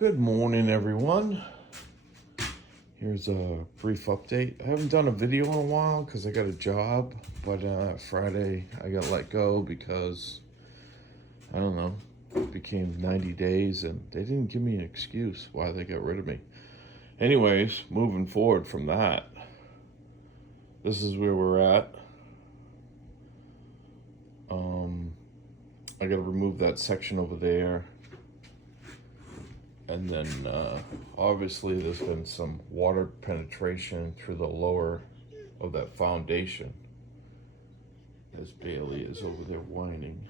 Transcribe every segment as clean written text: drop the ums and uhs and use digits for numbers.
Good morning, everyone. Here's a brief update. I haven't done a video in a while because I got a job, but Friday I got let go because, I don't know, it became 90 days and they didn't give me an excuse why they got rid of me. Anyways, moving forward from that, this is where we're at. I got to remove that section over there. And then obviously there's been some water penetration through the lower of that foundation, as Bailey is over there whining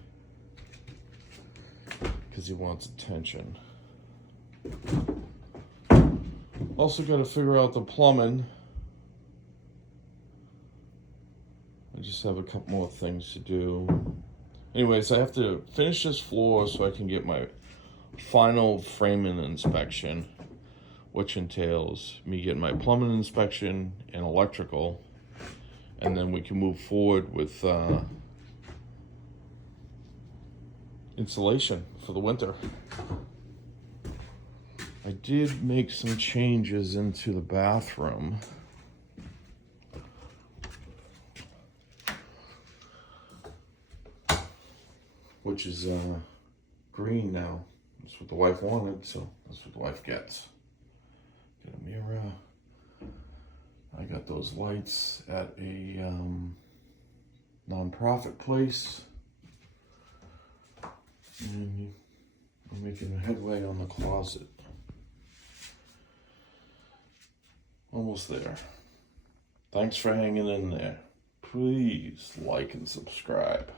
because he wants attention. Also got to figure out the plumbing. I just have a couple more things to do. Anyways, I have to finish this floor so I can get my final framing inspection, which entails me getting my plumbing inspection and electrical, and then we can move forward with insulation for the winter. I did make some changes into the bathroom. Which is green now. That's what the wife wanted, so that's what the wife gets. Get a mirror. I got those lights at a non-profit place. And I'm making headway on the closet. Almost there. Thanks for hanging in there. Please like and subscribe.